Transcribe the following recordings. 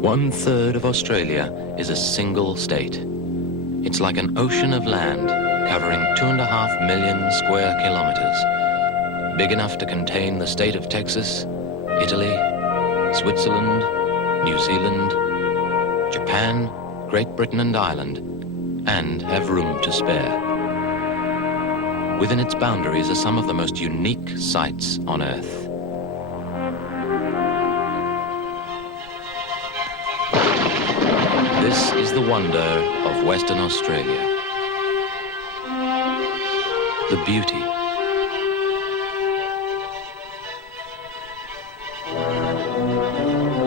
1/3 of Australia is a single state. It's like an ocean of land covering 2.5 million square kilometers, big enough to contain the state of Texas, Italy, Switzerland, New Zealand, Japan, Great Britain and Ireland, and have room to spare. Within its boundaries are some of the most unique sights on Earth. This is the wonder of Western Australia. The beauty.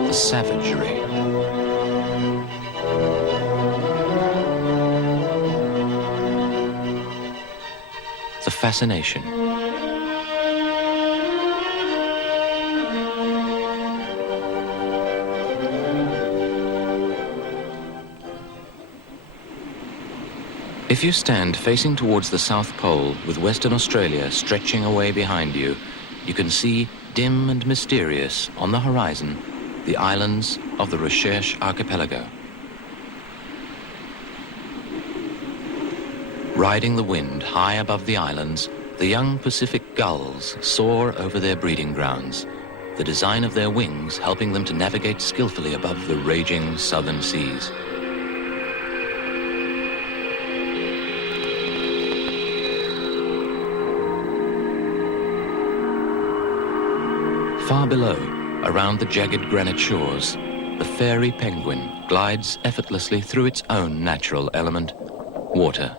The savagery. The fascination. If you stand facing towards the South Pole with Western Australia stretching away behind you, you can see, dim and mysterious, on the horizon, the islands of the Recherche Archipelago. Riding the wind high above the islands, the young Pacific gulls soar over their breeding grounds, the design of their wings helping them to navigate skillfully above the raging southern seas. Far below, around the jagged granite shores, the fairy penguin glides effortlessly through its own natural element, water.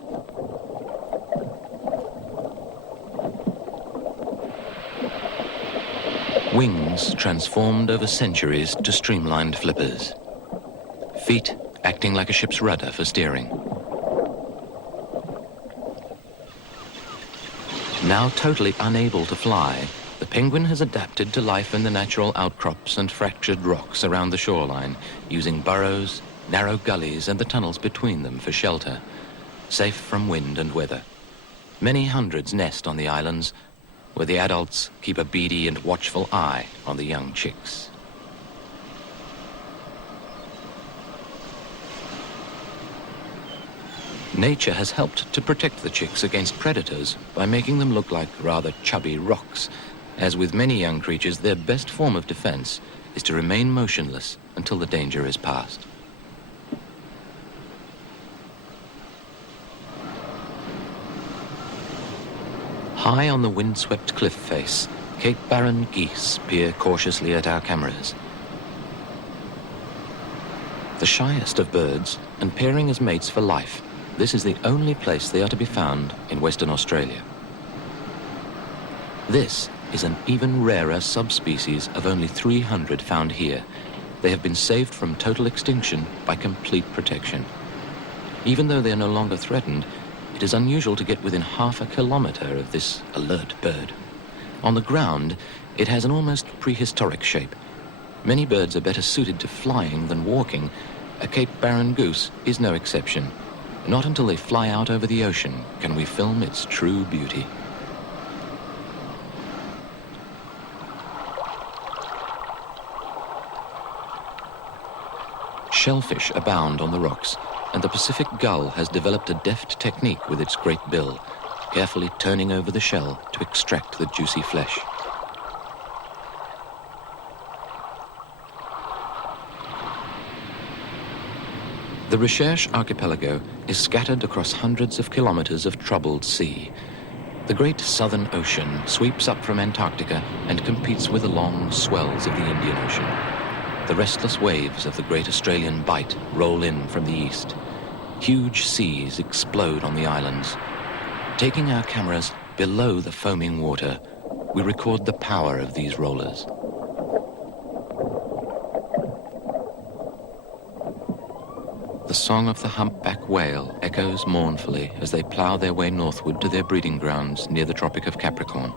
Wings transformed over centuries to streamlined flippers. Feet acting like a ship's rudder for steering. Now totally unable to fly, the penguin has adapted to life in the natural outcrops and fractured rocks around the shoreline, using burrows, narrow gullies and the tunnels between them for shelter, safe from wind and weather. Many hundreds nest on the islands, where the adults keep a beady and watchful eye on the young chicks. Nature has helped to protect the chicks against predators by making them look like rather chubby rocks. As with many young creatures, their best form of defense is to remain motionless until the danger is past. High on the windswept cliff face, Cape Barren geese peer cautiously at our cameras. The shyest of birds, and pairing as mates for life, this is the only place they are to be found in Western Australia. This is an even rarer subspecies of only 300 found here. They have been saved from total extinction by complete protection. Even though they are no longer threatened, it is unusual to get within half a kilometer of this alert bird. On the ground, it has an almost prehistoric shape. Many birds are better suited to flying than walking. A Cape Barren goose is no exception. Not until they fly out over the ocean can we film its true beauty. Shellfish abound on the rocks, and the Pacific gull has developed a deft technique with its great bill, carefully turning over the shell to extract the juicy flesh. The Recherche Archipelago is scattered across hundreds of kilometers of troubled sea. The great Southern Ocean sweeps up from Antarctica and competes with the long swells of the Indian Ocean. The restless waves of the Great Australian Bight roll in from the east. Huge seas explode on the islands. Taking our cameras below the foaming water, we record the power of these rollers. The song of the humpback whale echoes mournfully as they plough their way northward to their breeding grounds near the Tropic of Capricorn.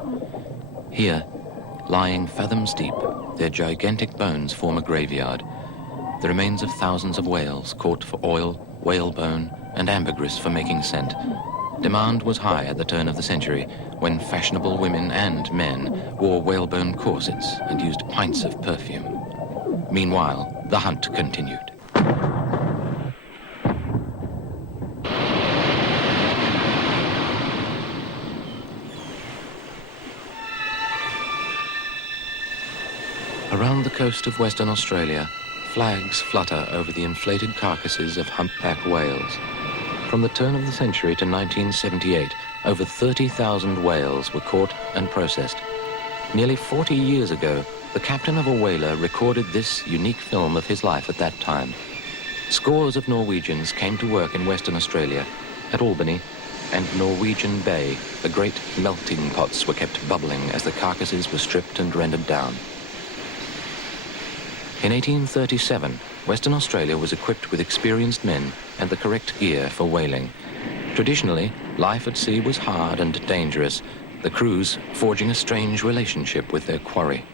Here, lying fathoms deep, their gigantic bones form a graveyard. The remains of thousands of whales caught for oil, whalebone, and ambergris for making scent. Demand was high at the turn of the century, when fashionable women and men wore whalebone corsets and used pints of perfume. Meanwhile, the hunt continued. Around the coast of Western Australia, flags flutter over the inflated carcasses of humpback whales. From the turn of the century to 1978, over 30,000 whales were caught and processed. Nearly 40 years ago, the captain of a whaler recorded this unique film of his life at that time. Scores of Norwegians came to work in Western Australia, at Albany and Norwegian Bay. The great melting pots were kept bubbling as the carcasses were stripped and rendered down. In 1837, Western Australia was equipped with experienced men and the correct gear for whaling. Traditionally, life at sea was hard and dangerous, the crews forging a strange relationship with their quarry.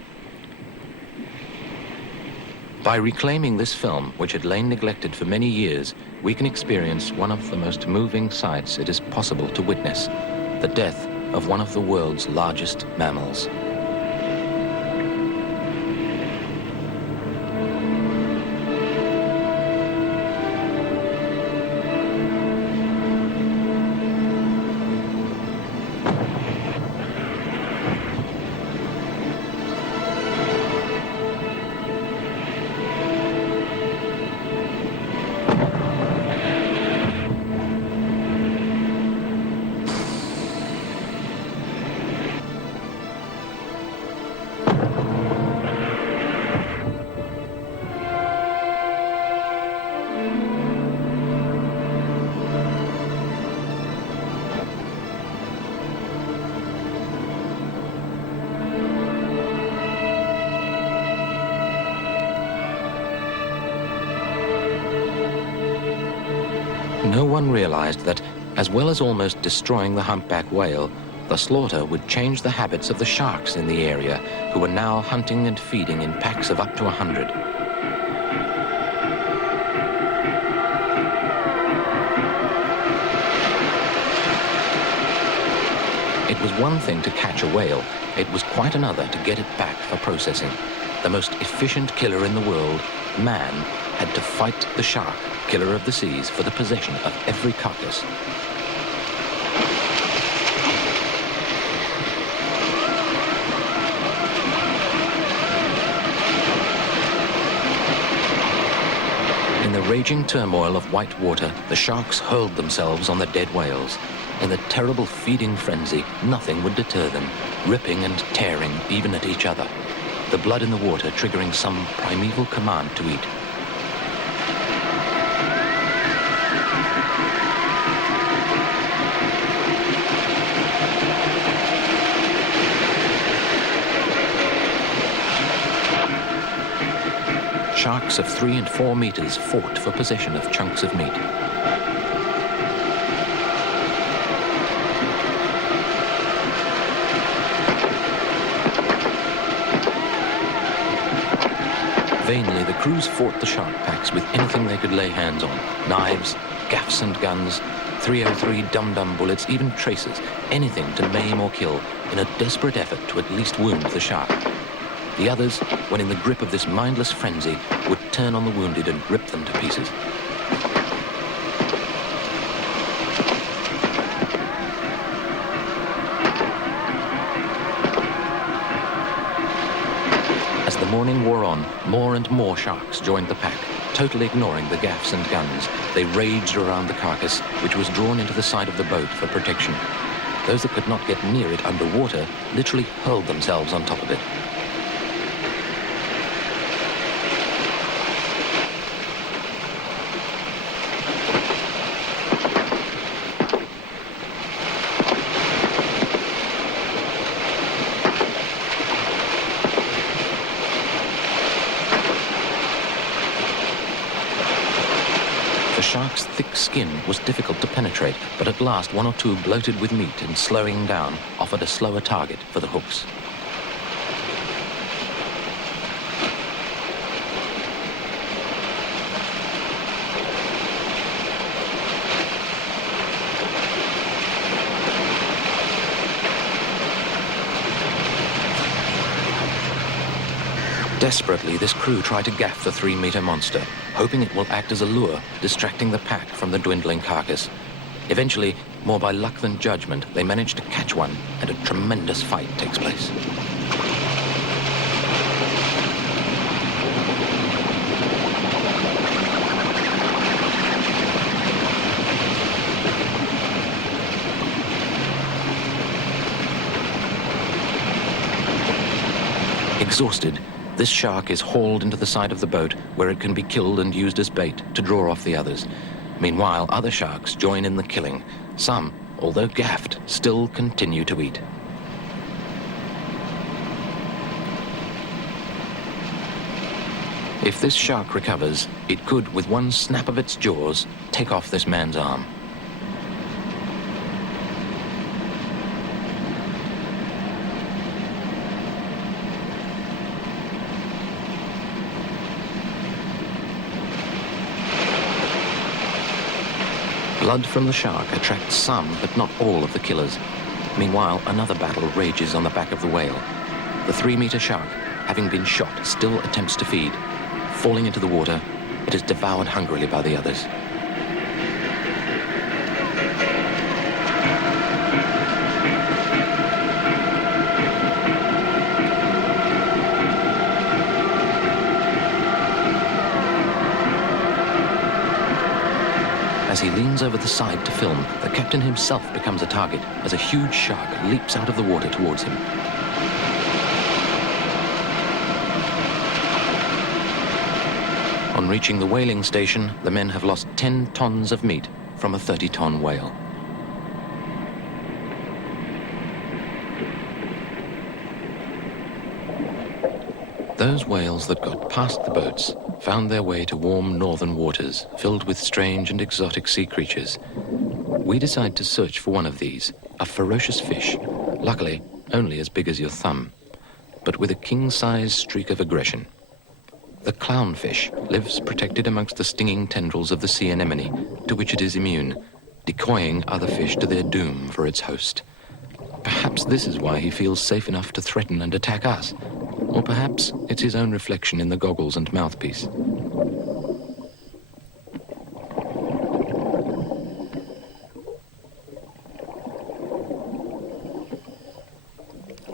By reclaiming this film, which had lain neglected for many years, we can experience one of the most moving sights it is possible to witness, the death of one of the world's largest mammals. No one realized that, as well as almost destroying the humpback whale, the slaughter would change the habits of the sharks in the area, who were now hunting and feeding in packs of up to 100. It was one thing to catch a whale. It was quite another to get it back for processing. The most efficient killer in the world, man, had to fight the shark, killer of the seas, for the possession of every carcass. In the raging turmoil of white water, the sharks hurled themselves on the dead whales. In the terrible feeding frenzy, nothing would deter them, ripping and tearing even at each other, the blood in the water triggering some primeval command to eat. Sharks of 3 and 4 meters fought for possession of chunks of meat. Vainly, the crews fought the shark packs with anything they could lay hands on. Knives, gaffs and guns, 303 dum-dum bullets, even tracers, anything to maim or kill in a desperate effort to at least wound the shark. The others, when in the grip of this mindless frenzy, would turn on the wounded and rip them to pieces. As the morning wore on, more and more sharks joined the pack, totally ignoring the gaffs and guns. They raged around the carcass, which was drawn into the side of the boat for protection. Those that could not get near it underwater literally hurled themselves on top of it. The shark's thick skin was difficult to penetrate, but at last one or two bloated with meat and slowing down offered a slower target for the hooks. Desperately, this crew try to gaff the 3-meter monster, hoping it will act as a lure, distracting the pack from the dwindling carcass. Eventually, more by luck than judgment, they manage to catch one, and a tremendous fight takes place. Exhausted, this shark is hauled into the side of the boat where it can be killed and used as bait to draw off the others. Meanwhile, other sharks join in the killing. Some, although gaffed, still continue to eat. If this shark recovers, it could, with one snap of its jaws, take off this man's arm. Blood from the shark attracts some, but not all of the killers. Meanwhile, another battle rages on the back of the whale. The 3-meter shark, having been shot, still attempts to feed. Falling into the water, it is devoured hungrily by the others. As he leans over the side to film, the captain himself becomes a target as a huge shark leaps out of the water towards him. On reaching the whaling station, the men have lost 10 tons of meat from a 30-ton whale. Those whales that got past the boats found their way to warm northern waters filled with strange and exotic sea creatures. We decide to search for one of these, a ferocious fish, luckily only as big as your thumb, but with a king-size streak of aggression. The clownfish lives protected amongst the stinging tendrils of the sea anemone, to which it is immune, decoying other fish to their doom for its host. Perhaps this is why he feels safe enough to threaten and attack us. Or perhaps it's his own reflection in the goggles and mouthpiece.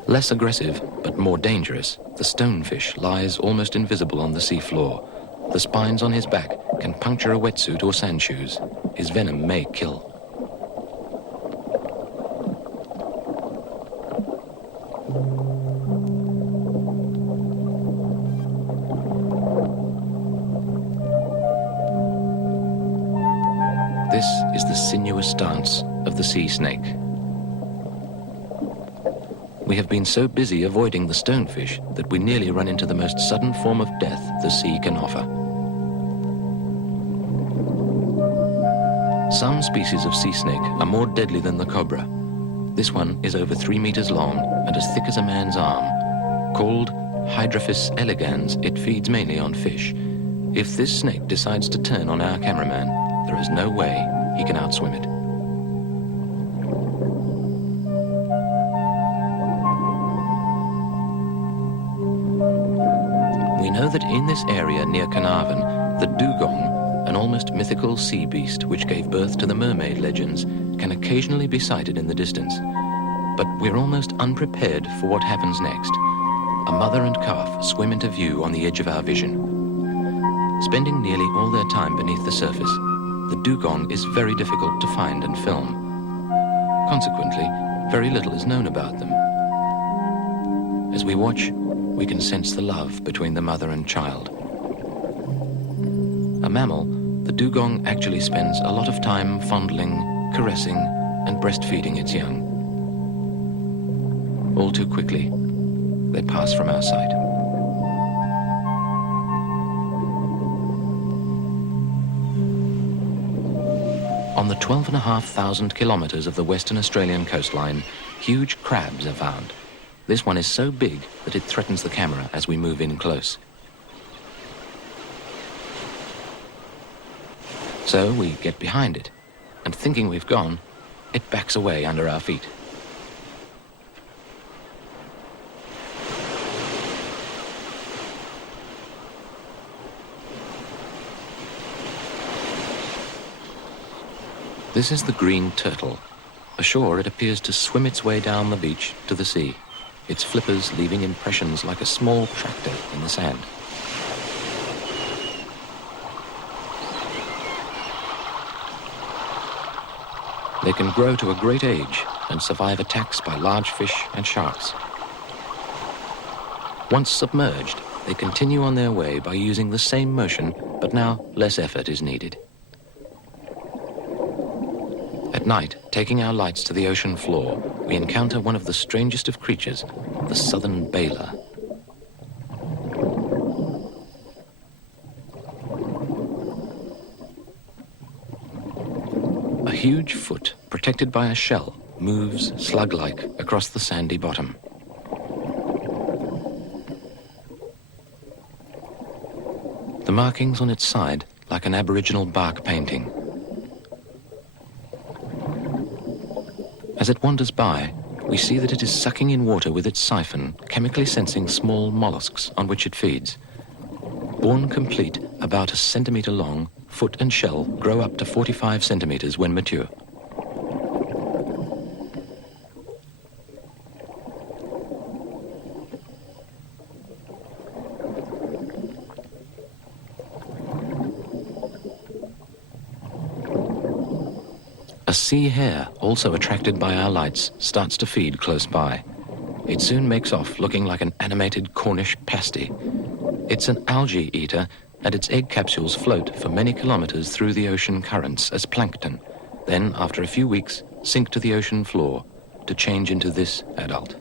Less aggressive, but more dangerous, the stonefish lies almost invisible on the seafloor. The spines on his back can puncture a wetsuit or sand shoes. His venom may kill. This is the sinuous dance of the sea snake. We have been so busy avoiding the stonefish that we nearly run into the most sudden form of death the sea can offer. Some species of sea snake are more deadly than the cobra. This one is over 3 meters long and as thick as a man's arm. Called Hydrophis elegans, it feeds mainly on fish. If this snake decides to turn on our cameraman, there is no way he can outswim it. We know that in this area near Carnarvon, the dugong, an almost mythical sea beast which gave birth to the mermaid legends, can occasionally be sighted in the distance. But we're almost unprepared for what happens next. A mother and calf swim into view on the edge of our vision. Spending nearly all their time beneath the surface, the dugong is very difficult to find and film. Consequently, very little is known about them. As we watch, we can sense the love between the mother and child. A mammal, the dugong actually spends a lot of time fondling, caressing, and breastfeeding its young. All too quickly, they pass from our sight. On the 12,500 kilometers of the Western Australian coastline, huge crabs are found. This one is so big that it threatens the camera as we move in close. So we get behind it, and thinking we've gone, it backs away under our feet. This is the green turtle. Ashore, it appears to swim its way down the beach to the sea, its flippers leaving impressions like a small tractor in the sand. They can grow to a great age and survive attacks by large fish and sharks. Once submerged, they continue on their way by using the same motion, but now less effort is needed. At night, taking our lights to the ocean floor, we encounter one of the strangest of creatures, the southern baler. A huge foot, protected by a shell, moves slug-like across the sandy bottom. The markings on its side like an Aboriginal bark painting. As it wanders by, we see that it is sucking in water with its siphon, chemically sensing small mollusks on which it feeds. Born complete, about a centimetre long, foot and shell grow up to 45 centimetres when mature. A sea hare, also attracted by our lights, starts to feed close by. It soon makes off looking like an animated Cornish pasty. It's an algae eater, and its egg capsules float for many kilometers through the ocean currents as plankton, then, after a few weeks, sink to the ocean floor to change into this adult.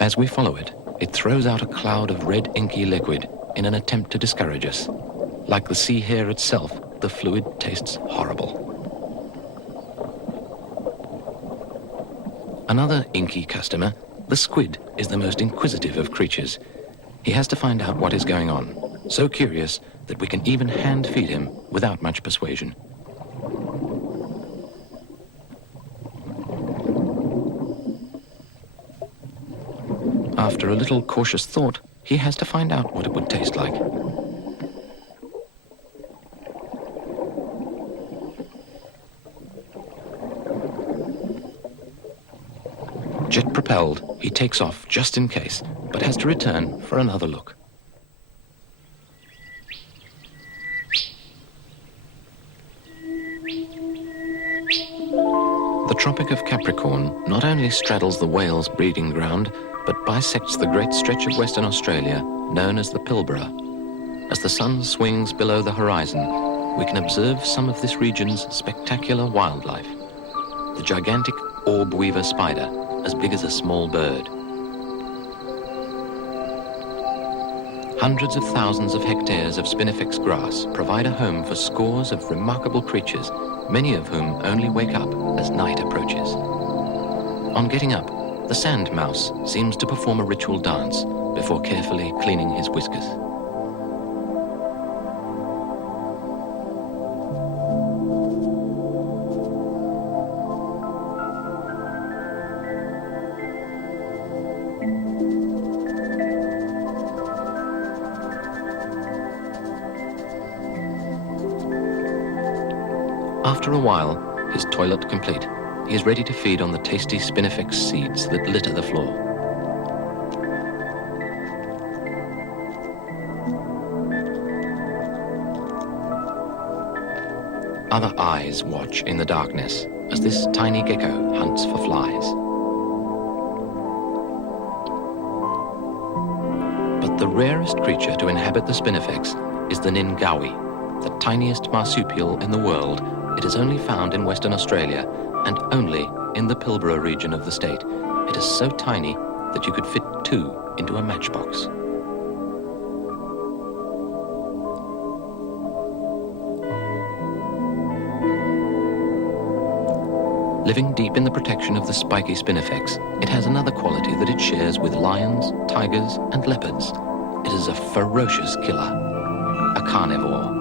As we follow it, it throws out a cloud of red inky liquid in an attempt to discourage us. Like the sea hare itself, the fluid tastes horrible. Another inky customer, the squid, is the most inquisitive of creatures. He has to find out what is going on, so curious that we can even hand feed him without much persuasion. After a little cautious thought, he has to find out what it would taste like. Jet-propelled, he takes off just in case, but has to return for another look. The Tropic of Capricorn not only straddles the whale's breeding ground, but bisects the great stretch of Western Australia known as the Pilbara. As the sun swings below the horizon, we can observe some of this region's spectacular wildlife. The gigantic orb weaver spider, as big as a small bird. Hundreds of thousands of hectares of spinifex grass provide a home for scores of remarkable creatures, many of whom only wake up as night approaches. On getting up, the sand mouse seems to perform a ritual dance before carefully cleaning his whiskers. After a while, his toilet complete, he is ready to feed on the tasty spinifex seeds that litter the floor. Other eyes watch in the darkness as this tiny gecko hunts for flies. But the rarest creature to inhabit the spinifex is the ningawi, the tiniest marsupial in the world. It is only found in Western Australia and only in the Pilbara region of the state. It is so tiny that you could fit two into a matchbox. Living deep in the protection of the spiky spinifex, it has another quality that it shares with lions, tigers, and leopards. It is a ferocious killer, a carnivore.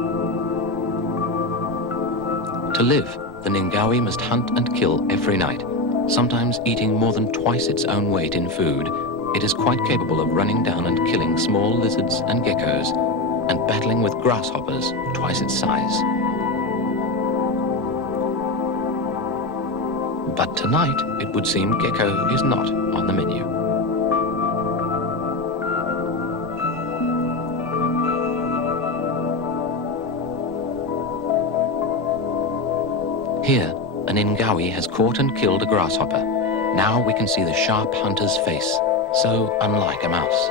To live, the ningawi must hunt and kill every night, sometimes eating more than twice its own weight in food. it is quite capable of running down and killing small lizards and geckos and battling with grasshoppers twice its size. But tonight, it would seem gecko is not on the menu. Here, an Ingawi has caught and killed a grasshopper. Now we can see the sharp hunter's face, so unlike a mouse.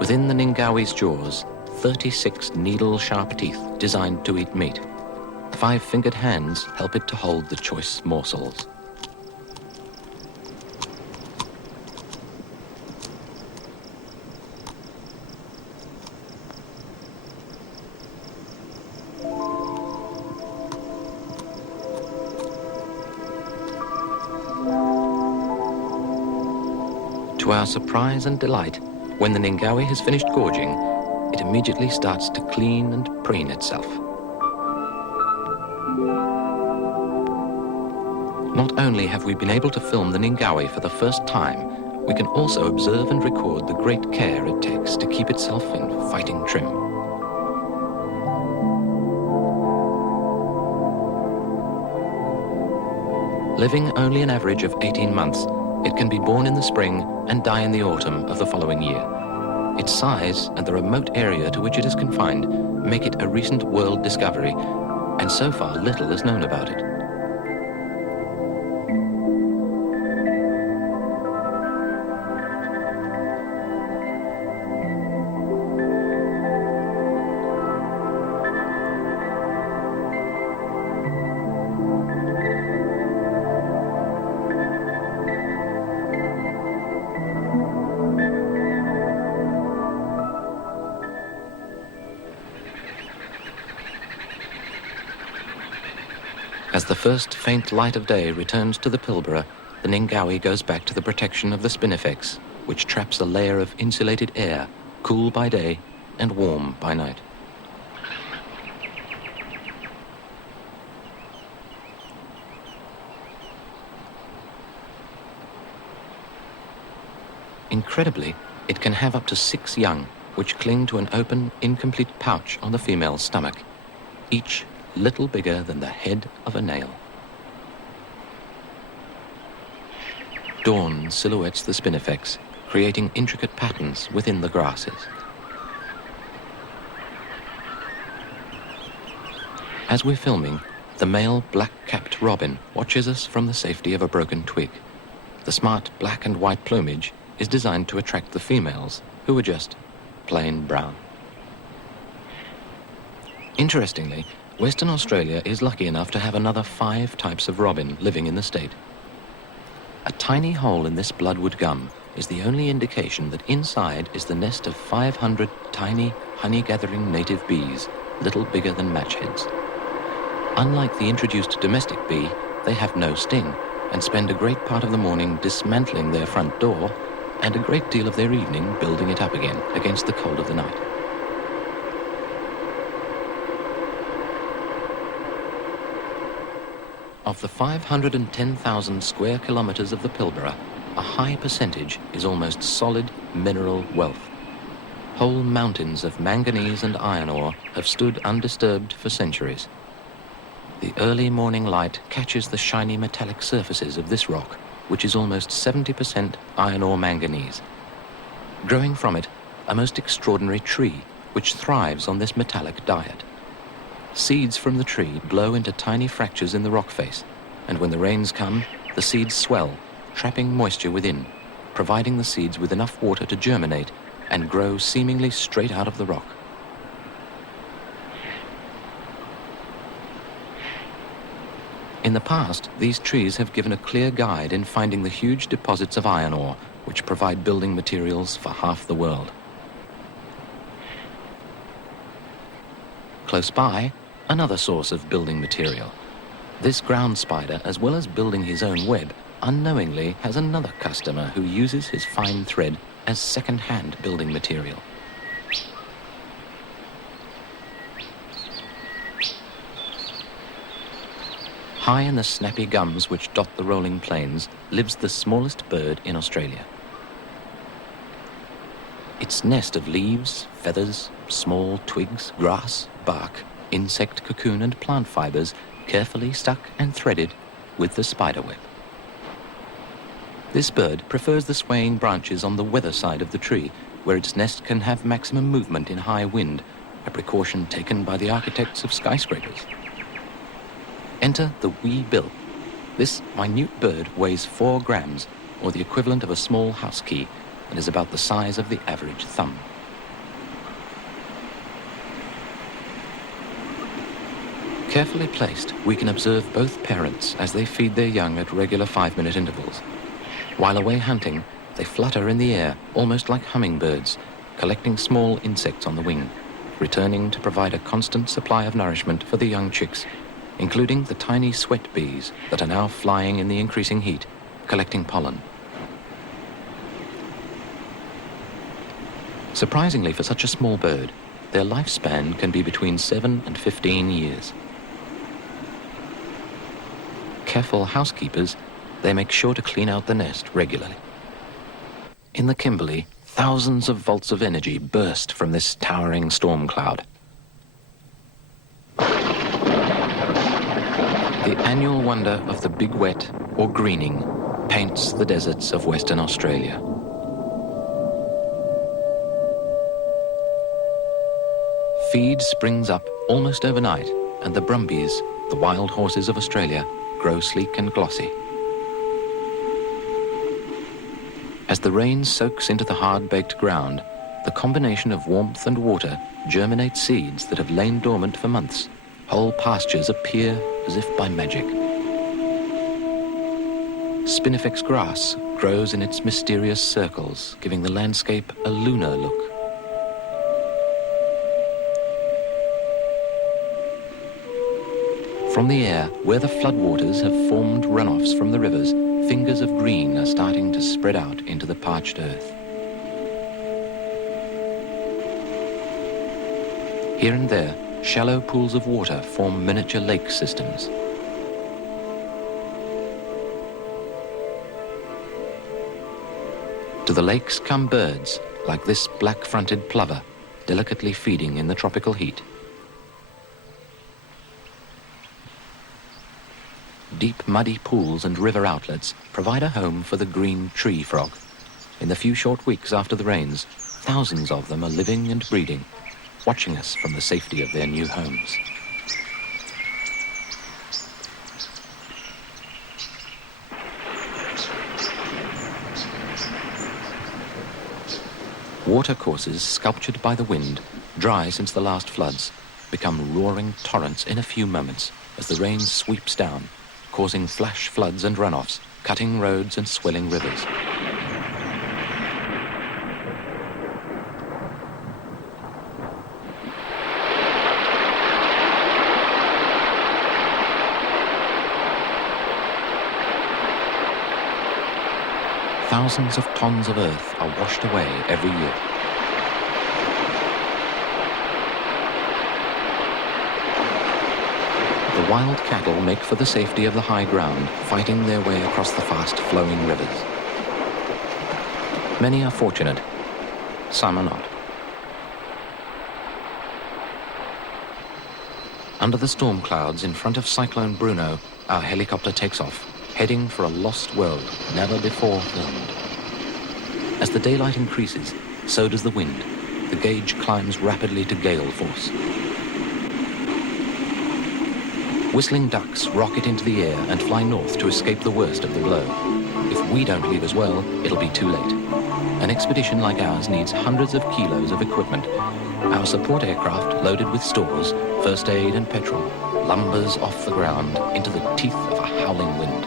Within the Ningawi's jaws, 36 needle-sharp teeth designed to eat meat. 5-fingered hands help it to hold the choice morsels. To our surprise and delight, when the Ningawi has finished gorging, it immediately starts to clean and preen itself. Not only have we been able to film the Ningawi for the first time, we can also observe and record the great care it takes to keep itself in fighting trim. Living only an average of 18 months, it can be born in the spring and die in the autumn of the following year. Its size and the remote area to which it is confined make it a recent world discovery, and so far little is known about it. As the first faint light of day returns to the Pilbara, the Ningawi goes back to the protection of the spinifex, which traps a layer of insulated air, cool by day and warm by night. Incredibly, it can have up to 6 young, which cling to an open, incomplete pouch on the female's stomach, each little bigger than the head of a nail. Dawn silhouettes the spinifex, creating intricate patterns within the grasses. As we're filming, the male black-capped robin watches us from the safety of a broken twig. The smart black and white plumage is designed to attract the females, who are just plain brown. Interestingly, Western Australia is lucky enough to have another 5 types of robin living in the state. A tiny hole in this bloodwood gum is the only indication that inside is the nest of 500 tiny honey-gathering native bees, little bigger than match heads. Unlike the introduced domestic bee, they have no sting and spend a great part of the morning dismantling their front door and a great deal of their evening building it up again against the cold of the night. Of the 510,000 square kilometers of the Pilbara, a high percentage is almost solid mineral wealth. Whole mountains of manganese and iron ore have stood undisturbed for centuries. The early morning light catches the shiny metallic surfaces of this rock, which is almost 70% iron ore manganese. Growing from it, a most extraordinary tree, which thrives on this metallic diet. Seeds from the tree blow into tiny fractures in the rock face, and when the rains come, the seeds swell, trapping moisture within, providing the seeds with enough water to germinate and grow seemingly straight out of the rock. In the past, these trees have given a clear guide in finding the huge deposits of iron ore, which provide building materials for half the world. Close by, another source of building material. This ground spider, as well as building his own web, unknowingly has another customer who uses his fine thread as second-hand building material. High in the snappy gums which dot the rolling plains lives the smallest bird in Australia. Its nest of leaves, feathers, small twigs, grass, bark, insect cocoon and plant fibers carefully stuck and threaded with the spiderweb. This bird prefers the swaying branches on the weather side of the tree, where its nest can have maximum movement in high wind, a precaution taken by the architects of skyscrapers. Enter the wee bill. This minute bird weighs 4 grams, or the equivalent of a small house key, and is about the size of the average thumb. Carefully placed, we can observe both parents as they feed their young at regular 5-minute intervals. While away hunting, they flutter in the air, almost like hummingbirds, collecting small insects on the wing, returning to provide a constant supply of nourishment for the young chicks, including the tiny sweat bees that are now flying in the increasing heat, collecting pollen. Surprisingly, for such a small bird, their lifespan can be between 7 and 15 years. Careful housekeepers, they make sure to clean out the nest regularly. In the Kimberley, thousands of volts of energy burst from this towering storm cloud. The annual wonder of the big wet, or greening, paints the deserts of Western Australia. Feed springs up almost overnight, and the brumbies, the wild horses of Australia, grow sleek and glossy. As the rain soaks into the hard-baked ground, the combination of warmth and water germinates seeds that have lain dormant for months. Whole pastures appear as if by magic. Spinifex grass grows in its mysterious circles, giving the landscape a lunar look. From the air, where the floodwaters have formed runoffs from the rivers, fingers of green are starting to spread out into the parched earth. Here and there, shallow pools of water form miniature lake systems. To the lakes come birds, like this black-fronted plover, delicately feeding in the tropical heat. Deep muddy pools and river outlets provide a home for the green tree frog. In the few short weeks after the rains, thousands of them are living and breeding, watching us from the safety of their new homes. Watercourses sculptured by the wind, dry since the last floods, become roaring torrents in a few moments as the rain sweeps down, causing flash floods and runoffs, cutting roads and swelling rivers. Thousands of tons of earth are washed away every year. The wild cattle make for the safety of the high ground, fighting their way across the fast-flowing rivers. Many are fortunate, some are not. Under the storm clouds in front of Cyclone Bruno, our helicopter takes off, heading for a lost world never before filmed. As the daylight increases, so does the wind. The gauge climbs rapidly to gale force. Whistling ducks rocket into the air and fly north to escape the worst of the blow. If we don't leave as well, it'll be too late. An expedition like ours needs hundreds of kilos of equipment. Our support aircraft, loaded with stores, first aid and petrol, lumbers off the ground into the teeth of a howling wind.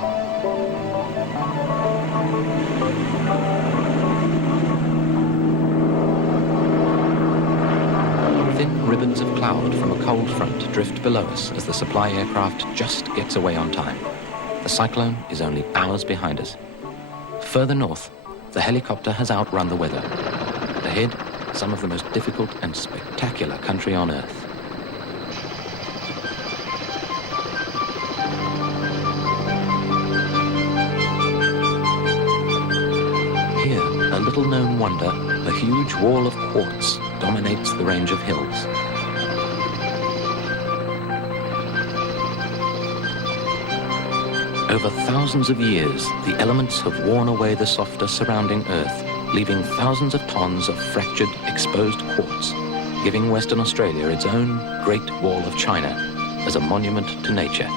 Thin ribbons of cloud from a cold front drift below us as the supply aircraft just gets away on time. The cyclone is only hours behind us. Further north, the helicopter has outrun the weather. Ahead, some of the most difficult and spectacular country on Earth. little-known wonder, a huge wall of quartz dominates the range of hills. Over thousands of years, the elements have worn away the softer surrounding earth, leaving thousands of tons of fractured, exposed quartz, giving Western Australia its own Great Wall of China as a monument to nature.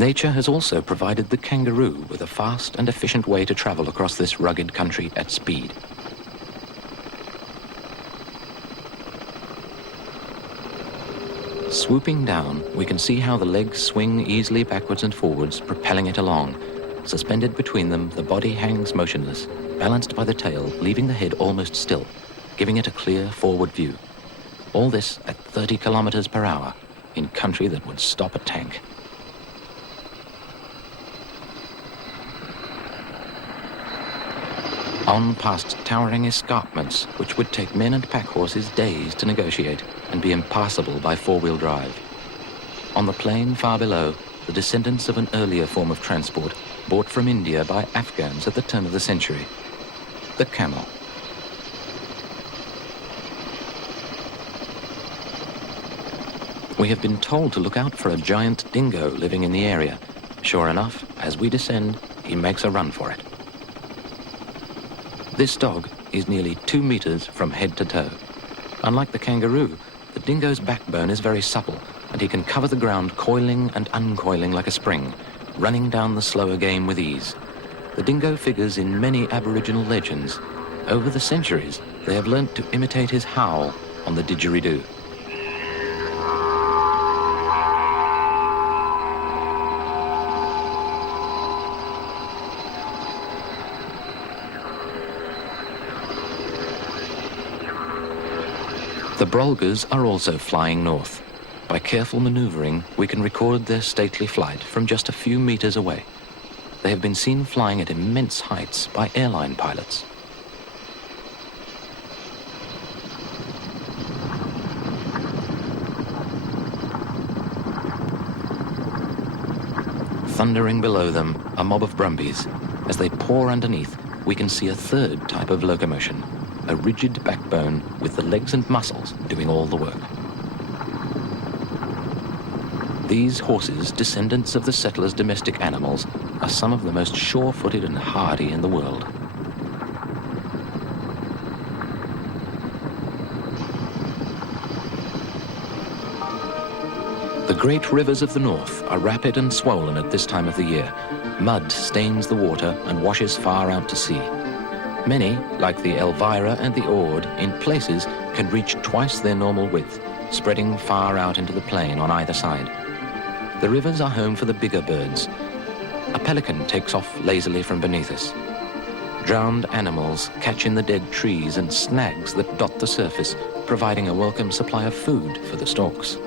Nature has also provided the kangaroo with a fast and efficient way to travel across this rugged country at speed. Swooping down, we can see how the legs swing easily backwards and forwards, propelling it along. Suspended between them, the body hangs motionless, balanced by the tail, leaving the head almost still, giving it a clear forward view. All this at 30 kilometers per hour, in country that would stop a tank. On past towering escarpments, which would take men and pack horses days to negotiate and be impassable by four-wheel drive. On the plain far below, the descendants of an earlier form of transport brought from India by Afghans at the turn of the century, the camel. We have been told to look out for a giant dingo living in the area. Sure enough, as we descend, he makes a run for it. This dog is nearly 2 meters from head to toe. Unlike the kangaroo, the dingo's backbone is very supple, and he can cover the ground coiling and uncoiling like a spring, running down the slower game with ease. The dingo figures in many Aboriginal legends. Over the centuries, they have learnt to imitate his howl on the didgeridoo. The Brolgas are also flying north. By careful maneuvering, we can record their stately flight from just a few meters away. They have been seen flying at immense heights by airline pilots. Thundering below them, a mob of brumbies. As they pour underneath, we can see a third type of locomotion, a rigid backbone with the legs and muscles doing all the work. These horses, descendants of the settlers' domestic animals, are some of the most sure-footed and hardy in the world. The great rivers of the north are rapid and swollen at this time of the year. Mud stains the water and washes far out to sea. Many, like the Elvira and the Ord, in places can reach twice their normal width, spreading far out into the plain on either side. The rivers are home for the bigger birds. A pelican takes off lazily from beneath us. Drowned animals catch in the dead trees and snags that dot the surface, providing a welcome supply of food for the storks.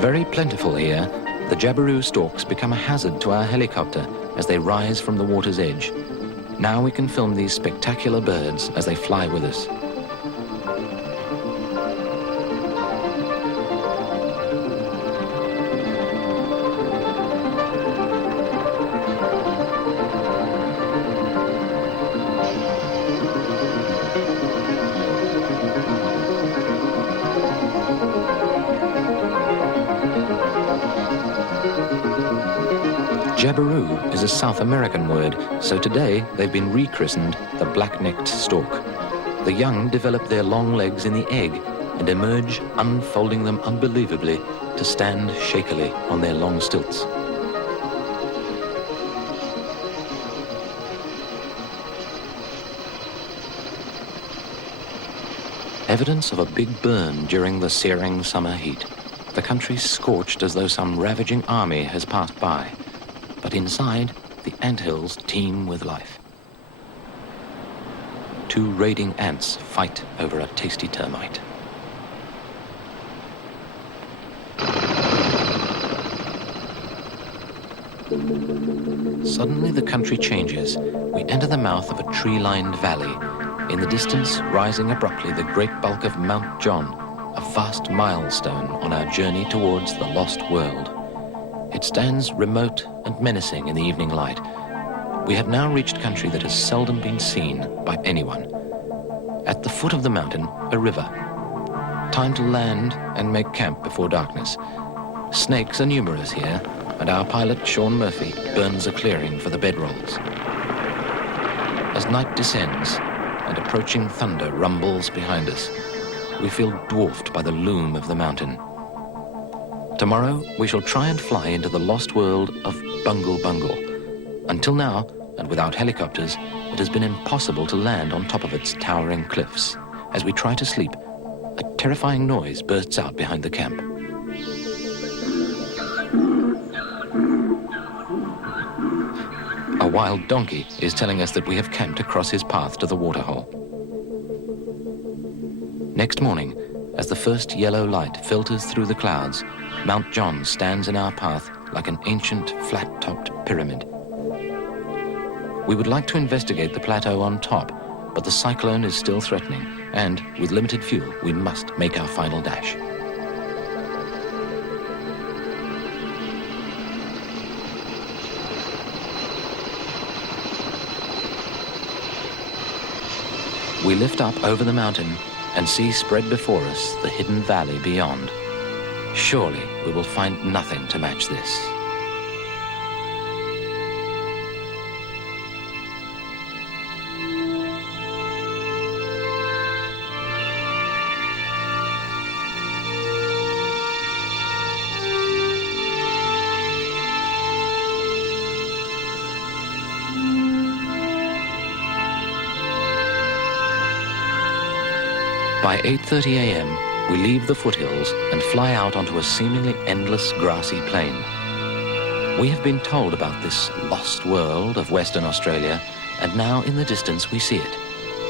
Very plentiful here, the jabiru storks become a hazard to our helicopter as they rise from the water's edge. Now we can film these spectacular birds as they fly with us. Jabiru is a South American word, so today they've been rechristened the black-necked stork. The young develop their long legs in the egg and emerge, unfolding them unbelievably to stand shakily on their long stilts. Evidence of a big burn during the searing summer heat. The country's scorched as though some ravaging army has passed by. But inside, the anthills teem with life. Two raiding ants fight over a tasty termite. Suddenly the country changes. We enter the mouth of a tree-lined valley. In the distance, rising abruptly, the great bulk of Mount John, a vast milestone on our journey towards the lost world. It stands remote and menacing in the evening light. We have now reached country that has seldom been seen by anyone. At the foot of the mountain, a river. Time to land and make camp before darkness. Snakes are numerous here, and our pilot, Sean Murphy, burns a clearing for the bedrolls. As night descends and approaching thunder rumbles behind us, we feel dwarfed by the loom of the mountain. Tomorrow, we shall try and fly into the lost world of Bungle Bungle. Until now, and without helicopters, it has been impossible to land on top of its towering cliffs. As we try to sleep, a terrifying noise bursts out behind the camp. A wild donkey is telling us that we have camped across his path to the waterhole. Next morning, as the first yellow light filters through the clouds, Mount John stands in our path like an ancient, flat-topped pyramid. We would like to investigate the plateau on top, but the cyclone is still threatening, and with limited fuel, we must make our final dash. We lift up over the mountain and see spread before us the hidden valley beyond. Surely we will find nothing to match this. By 8:30 a.m., we leave the foothills and fly out onto a seemingly endless grassy plain. We have been told about this lost world of Western Australia, and now in the distance we see it,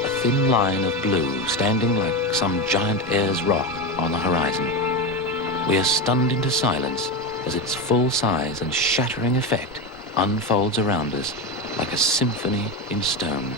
a thin line of blue standing like some giant Ayers rock on the horizon. We are stunned into silence as its full size and shattering effect unfolds around us like a symphony in stone.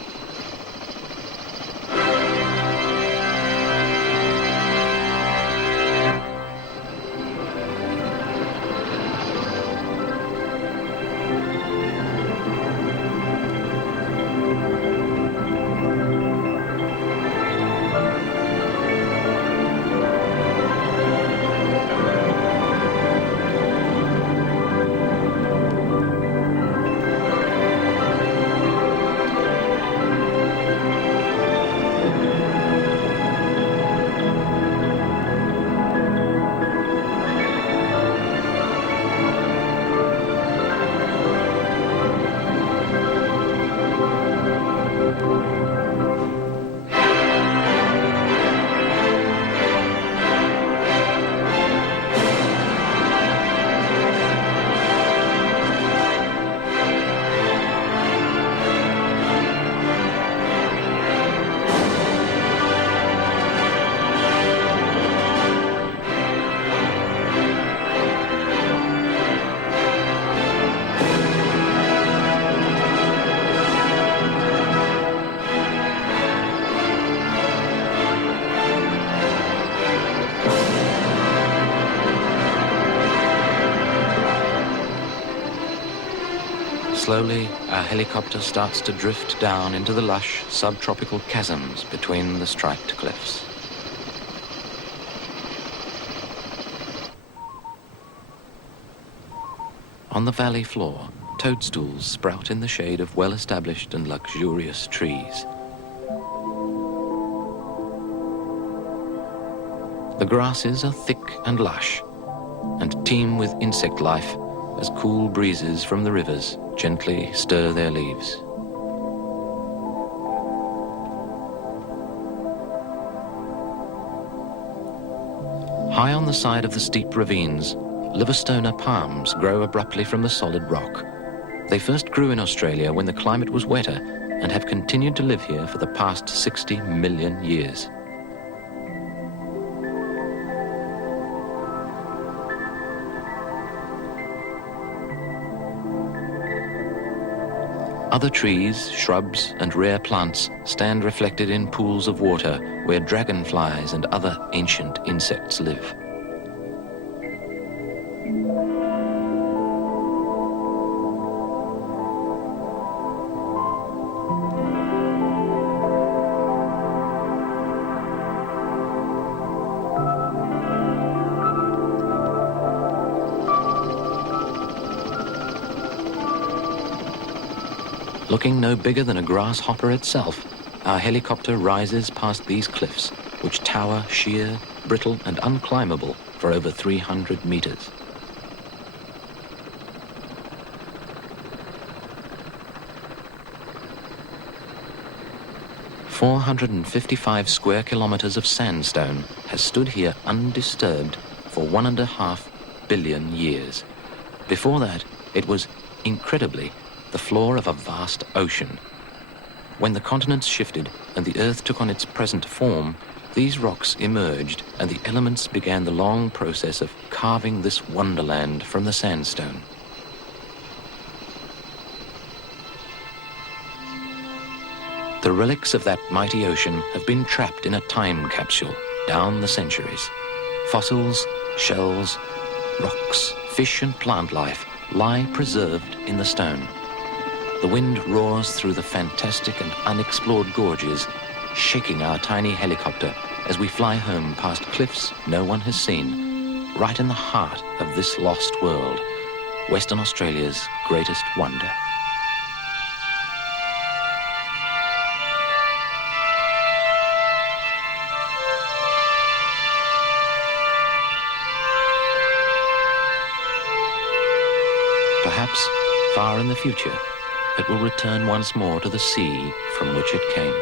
Slowly, our helicopter starts to drift down into the lush, subtropical chasms between the striped cliffs. On the valley floor, toadstools sprout in the shade of well-established and luxurious trees. The grasses are thick and lush, and teem with insect life as cool breezes from the rivers gently stir their leaves. High on the side of the steep ravines, Livistona palms grow abruptly from the solid rock. They first grew in Australia when the climate was wetter and have continued to live here for the past 60 million years. Other trees, shrubs, and rare plants stand reflected in pools of water where dragonflies and other ancient insects live. Looking no bigger than a grasshopper itself, our helicopter rises past these cliffs, which tower sheer, brittle, and unclimbable for over 300 meters. "455 square kilometers of sandstone has stood here undisturbed for 1.5 billion years. Before that, it was, incredibly, the floor of a vast ocean. When the continents shifted and the Earth took on its present form, these rocks emerged and the elements began the long process of carving this wonderland from the sandstone. The relics of that mighty ocean have been trapped in a time capsule down the centuries. Fossils, shells, rocks, fish and plant life lie preserved in the stone. The wind roars through the fantastic and unexplored gorges, shaking our tiny helicopter as we fly home past cliffs no one has seen, right in the heart of this lost world, Western Australia's greatest wonder. Perhaps, far in the future, it will return once more to the sea from which it came.